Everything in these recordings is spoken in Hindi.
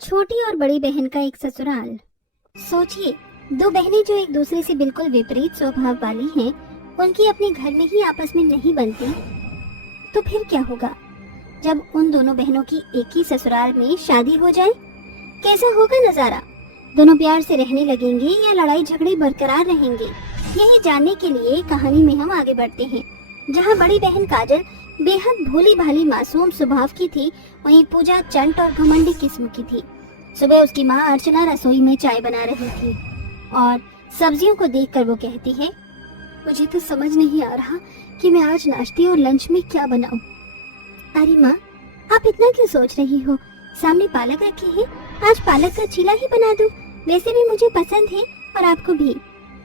छोटी और बड़ी बहन का एक ससुराल। सोचिए, दो बहनें जो एक दूसरे से बिल्कुल विपरीत स्वभाव वाली हैं, उनकी अपने घर में ही आपस में नहीं बनती, तो फिर क्या होगा जब उन दोनों बहनों की एक ही ससुराल में शादी हो जाए? कैसा होगा नजारा? दोनों प्यार से रहने लगेंगे या लड़ाई झगड़े बरकरार रहेंगे? यही जानने के लिए कहानी में हम आगे बढ़ते हैं। जहाँ बड़ी बहन काजल बेहद भोली भाली मासूम स्वभाव की थी, वहीं पूजा चंट और घमंडी किस्म की थी। सुबह उसकी माँ अर्चना रसोई में चाय बना रही थी और सब्जियों को देखकर वो कहती है, मुझे तो समझ नहीं आ रहा कि मैं आज नाश्ते और लंच में क्या बनाऊं। अरे माँ, आप इतना क्यों सोच रही हो? सामने पालक रखी है, आज पालक का चीला ही बना दूं। वैसे भी मुझे पसंद है और आपको भी।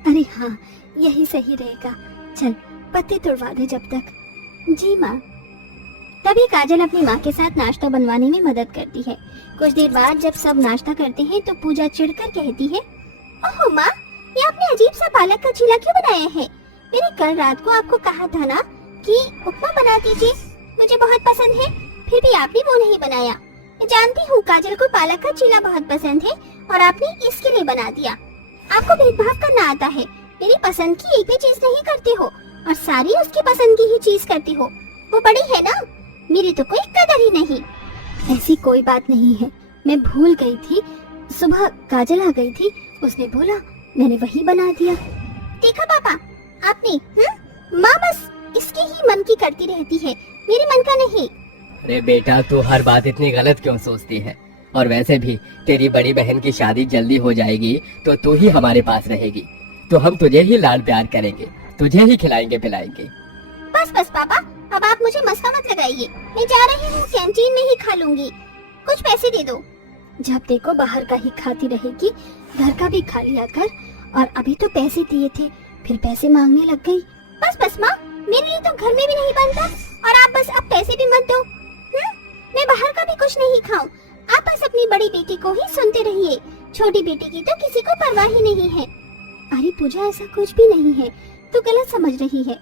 अरे हाँ, यही सही रहेगा। चल पत्ते तोड़वा दे जब तक। जी माँ। तभी काजल अपनी माँ के साथ नाश्ता बनवाने में मदद करती है। कुछ देर बाद जब सब नाश्ता करते हैं तो पूजा चिढ़कर कहती है, ओह माँ, ये आपने अजीब सा पालक का चीला क्यों बनाया है? मैंने कल रात को आपको कहा था ना कि उपमा बना दीजिए, मुझे बहुत पसंद है, फिर भी आपने वो नहीं बनाया। मैं जानती हूँ काजल को पालक का चीला बहुत पसंद है और आपने इसके लिए बना दिया। आपको भेदभाव करना आता है, मेरी पसंद की एक भी चीज नहीं करते हो और सारी उसकी पसंद की ही चीज करती हो। वो बड़ी है ना, मेरी तो कोई कदर ही नहीं। ऐसी कोई बात नहीं है, मैं भूल गई थी। सुबह काजल आ गई थी, उसने बोला, मैंने वही बना दिया। देखा पापा, आपने माँ बस इसके ही मन की करती रहती है, मेरे मन का नहीं। अरे बेटा, तू हर बात इतनी गलत क्यों सोचती है? और वैसे भी तेरी बड़ी बहन की शादी जल्दी हो जाएगी तो तू ही हमारे पास रहेगी, तो हम तुझे ही लाड प्यार करेंगे, तुझे ही खिलाएंगे पिलाएंगे। बस बस पापा, अब आप मुझे मस्का मत लगाइए। मैं जा रही हूँ, कैंटीन में ही खा लूंगी। कुछ पैसे दे दो। जब देखो बाहर का ही खाती रहेगी, घर का भी खा लिया कर। और अभी तो पैसे दिए थे, फिर पैसे मांगने लग गई। बस बस माँ, मेरे लिए तो घर में भी नहीं बनता और आप बस अब पैसे भी मत दो। मैं बाहर का भी कुछ नहीं खाऊं। आप बस अपनी बड़ी बेटी को ही सुनते रहिए, छोटी बेटी की तो किसी को परवाह ही नहीं है। अरे पूजा, ऐसा कुछ भी नहीं है, तू गलत समझ रही है।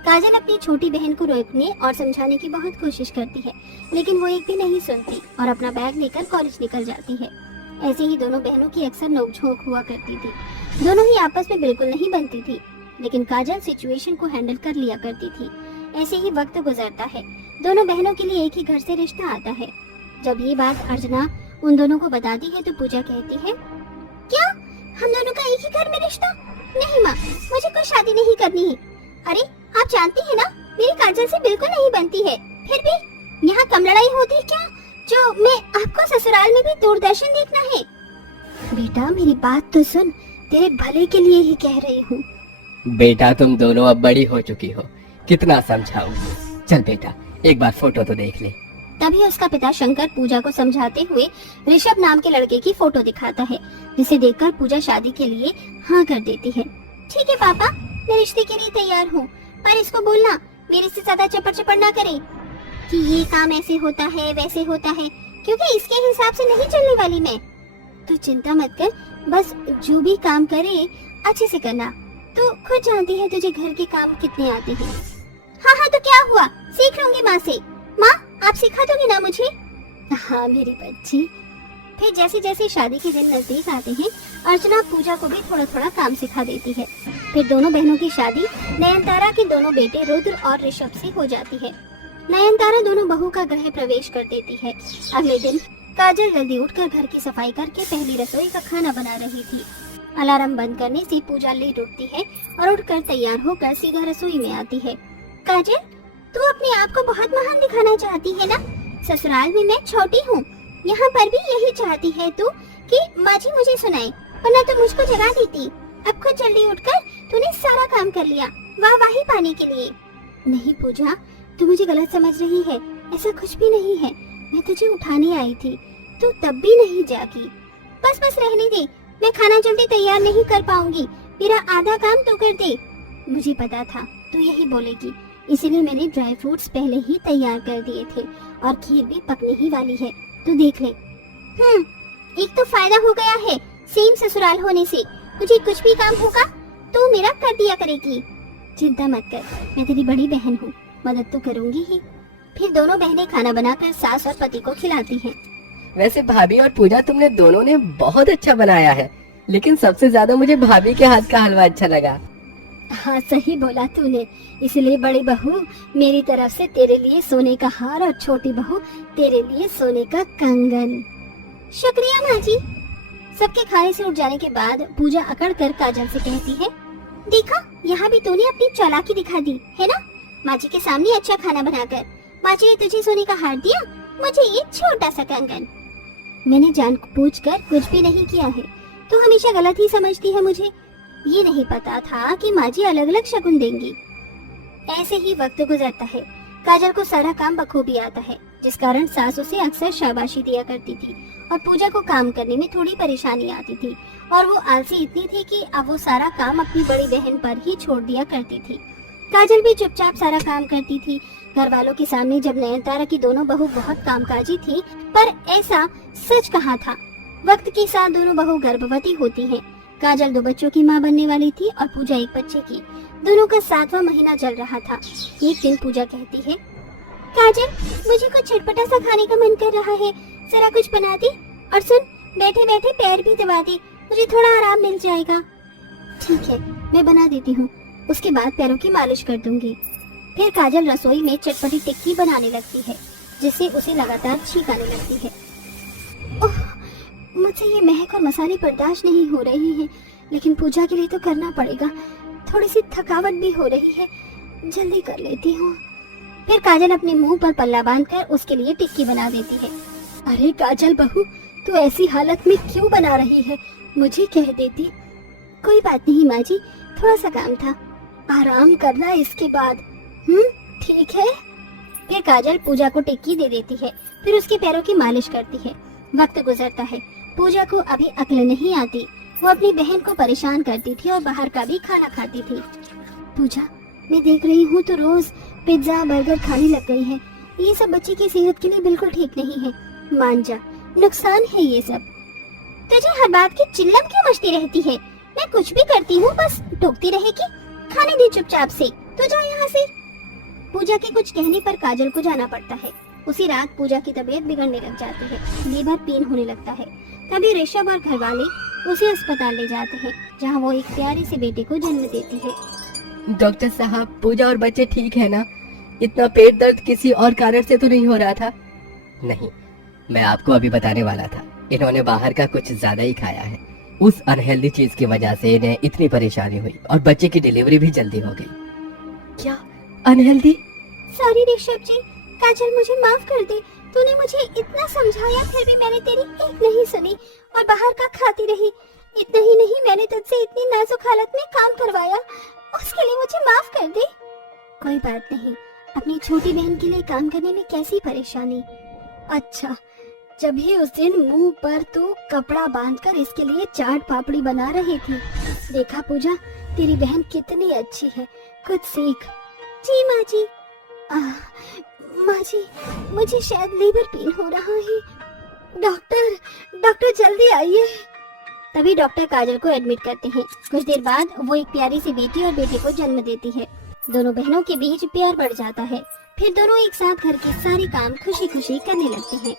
काजल अपनी छोटी बहन को रोकने और समझाने की बहुत कोशिश करती है, लेकिन वो एक भी नहीं सुनती और अपना बैग लेकर कॉलेज निकल जाती है। ऐसे ही दोनों बहनों की अक्सर नोकझोंक हुआ करती थी। दोनों ही आपस में बिल्कुल नहीं बनती थी, लेकिन काजल सिचुएशन को हैंडल कर लिया करती थी। ऐसे ही वक्त गुजरता है, दोनों बहनों के लिए एक ही घर से रिश्ता आता है। जब ये बात अर्चना उन दोनों को बताती है तो पूजा कहती है, क्या हम दोनों का एक ही घर में रिश्ता? नहीं माँ, मुझे कोई शादी नहीं करनी है। अरे आप जानती है ना, मेरी काजल से बिल्कुल नहीं बनती है, फिर भी यहाँ कम लड़ाई होती क्या जो मैं आपको ससुराल में भी दूरदर्शन देखना है? बेटा मेरी बात तो सुन, तेरे भले के लिए ही कह रही हूँ। बेटा, तुम दोनों अब बड़ी हो चुकी हो, कितना समझाऊंगी। चल बेटा, एक बार फोटो तो देख ले। तभी उसका पिता शंकर पूजा को समझाते हुए ऋषभ नाम के लड़के की फोटो दिखाता है, जिसे देखकर पूजा शादी के लिए हाँ कर देती है। ठीक है पापा, मैं रिश्ते के लिए तैयार हूँ, पर इसको बोलना मेरे से ज्यादा चपड़ चपड़ ना करे कि ये काम ऐसे होता है वैसे होता है, क्योंकि इसके हिसाब से नहीं चलने वाली मैं। तू चिंता मत कर, बस जो भी काम करे अच्छे से करना। तू खुद जानती है तुझे घर के काम कितने आते हैं। हाँ हाँ, तो क्या हुआ, सीख लूंगी माँ से। माँ, आप सिखा दोगे ना मुझे? हाँ मेरी बच्ची। फिर जैसे जैसे शादी के दिन नजदीक आते हैं, अर्चना पूजा को भी थोड़ा थोड़ा काम सिखा देती है। फिर दोनों बहनों की शादी नयनतारा के दोनों बेटे रुद्र और ऋषभ से हो जाती है। नयनतारा दोनों बहू का गृह प्रवेश कर देती है। अगले दिन काजल जल्दी उठकर घर की सफाई करके पहली रसोई का खाना बना रही थी। अलार्म बंद करने से पूजा लेट उठती है और उठकर तैयार होकर सीधा रसोई में आती है। काजल, तू अपने आप को बहुत महान दिखाना चाहती है ना? ससुराल में मैं छोटी हूँ, यहाँ पर भी यही चाहती है तू कि माँ जी मुझे सुनाए, वरना तो मुझको जगा देती। अब खुद जल्दी उठकर तूने सारा काम कर लिया, वाहवाही पाने के लिए। नहीं पूजा, तू मुझे गलत समझ रही है, ऐसा कुछ भी नहीं है। मैं तुझे उठाने आई थी, तू तब भी नहीं जागी। बस बस रहने दे, मैं खाना जल्दी तैयार नहीं कर पाऊंगी, मेरा आधा काम तू कर दे। मुझे पता था तू यही बोलेगी, इसीलिए मैंने ड्राई फ्रूट्स पहले ही तैयार कर दिए थे और खीर भी पकने ही वाली है, तू देख ले। एक तो फायदा हो गया है, सेम ससुराल होने से मुझे कुछ भी काम होगा तो मेरा कर दिया करेगी। चिंता मत कर, मैं तेरी बड़ी बहन हूँ, मदद तो करूंगी ही। फिर दोनों बहनें खाना बनाकर सास और पति को खिलाती हैं। वैसे भाभी और पूजा तुमने दोनों ने बहुत अच्छा बनाया है, लेकिन सबसे ज्यादा मुझे भाभी के हाथ का हलवा अच्छा लगा। हाँ सही बोला तूने। इसलिए बड़ी बहू मेरी तरफ से तेरे लिए सोने का हार और छोटी बहू तेरे लिए सोने का कंगन। शुक्रिया माँ जी। सबके खाने से उठ जाने के बाद पूजा अकड़ कर काजल से कहती है, देखा यहाँ भी तूने अपनी चालाकी दिखा दी है ना। माँ जी के सामने अच्छा खाना बनाकर माँ जी ने तुझे सोने का हार दिया, मुझे ये छोटा सा कंगन। मैंने जानबूझकर कुछ भी नहीं किया है, तू हमेशा गलत ही समझती है मुझे। ये नहीं पता था कि माँ जी अलग अलग शगुन देंगी। ऐसे ही वक्त गुजरता है। काजल को सारा काम बखूबी आता है, जिस कारण सास उसे अक्सर शाबाशी दिया करती थी और पूजा को काम करने में थोड़ी परेशानी आती थी। और वो आलसी इतनी थी कि अब वो सारा काम अपनी बड़ी बहन पर ही छोड़ दिया करती थी। काजल भी चुपचाप सारा काम करती थी। घर वालों के सामने जब नयनतारा की दोनों बहू बहुत कामकाजी थी, पर ऐसा सच कहा था। वक्त के साथ दोनों बहू गर्भवती होती हैं। काजल 2 बच्चों की मां बनने वाली थी और पूजा 1 बच्चे की। दोनों का 7वां महीना चल रहा था। एक दिन पूजा कहती है, काजल मुझे कुछ चटपटा सा खाने का मन कर रहा है, जरा कुछ बना दे। और सुन, बैठे बैठे पैर भी दबा दे, मुझे थोड़ा आराम मिल जाएगा। ठीक है, मैं बना देती हूँ, उसके बाद पैरों की मालिश कर दूंगी। फिर काजल रसोई में चटपटी टिक्की बनाने लगती है, जिससे उसे लगातार छींक आने लगती है। ओह, मुझसे ये महक और मसाले बर्दाश्त नहीं हो रहे हैं, लेकिन पूजा के लिए तो करना पड़ेगा। थोड़ी सी थकावट भी हो रही है, जल्दी कर लेती हूँ। फिर काजल अपने मुंह पर पल्ला बांधकर उसके लिए टिक्की बना देती है। अरे काजल बहू, तू ऐसी हालत में क्यों बना रही है, मुझे कह देती। कोई बात नहीं माँ जी, थोड़ा सा काम था, आराम करना इसके बाद। ठीक है। फिर काजल पूजा को टिक्की दे देती है, फिर उसके पैरों की मालिश करती है। वक्त गुजरता है। पूजा को अभी अक्ल नहीं आती। वो अपनी बहन को परेशान करती थी और बाहर का भी खाना खाती थी। पूजा, मैं देख रही हूँ तो रोज पिज्जा बर्गर खाने लग गई है। ये सब बच्चे की सेहत के लिए बिल्कुल ठीक नहीं है। मान जा, नुकसान है ये सब। तुझे हर बात की चिल्लम क्यों मचती रहती है? मैं कुछ भी करती हूँ बस टोकती रहेगी। खाने दे चुपचाप से, तू जा यहाँ से। पूजा के कुछ कहने पर काजल को जाना पड़ता है। उसी रात पूजा की तबीयत बिगड़ने लग जाती है, लीवर पेन होने लगता है। तभी ऋषभ और घरवाले उसे अस्पताल ले जाते हैं, जहाँ वो एक प्यारे से बेटे को जन्म देती है। डॉक्टर साहब, पूजा और बच्चे ठीक है ना? इतना पेट दर्द किसी और कारण से तो नहीं हो रहा था? नहीं, मैं आपको अभी बताने वाला था। इन्होंने बाहर का कुछ ज्यादा ही खाया है। उस अनहेल्दी चीज की वजह से इन्हें इतनी परेशानी हुई और बच्चे की डिलीवरी भी जल्दी हो गई। क्या अनहेल्दी? सॉरी ऋषभ जी, काजल मुझे माफ कर दे। तूने मुझे इतना समझाया, फिर भी मैंने तेरी एक नहीं सुनी और बाहर का खाती रही। इतना ही नहीं, मैंने तुझसे इतनी नाजुक हालत में काम करवाया, उसके लिए मुझे माफ कर दे। कोई बात नहीं, अपनी छोटी बहन के लिए काम करने में कैसी परेशानी। अच्छा, जब भी उस दिन मुंह पर तू कपड़ा बांधकर इसके लिए चाट पापड़ी बना रही थी। देखा पूजा, तेरी बहन कितनी अच्छी है, कुछ सीख। जी माँ जी। माँ जी, मुझे शायद लीवर पेन हो रहा है। डॉक्टर जल्दी आइए। तभी डॉक्टर काजल को एडमिट करते हैं। कुछ देर बाद वो एक प्यारी सी बेटी और बेटे को जन्म देती है। दोनों बहनों के बीच प्यार बढ़ जाता है। फिर दोनों एक साथ घर के सारे काम खुशी खुशी करने लगते हैं।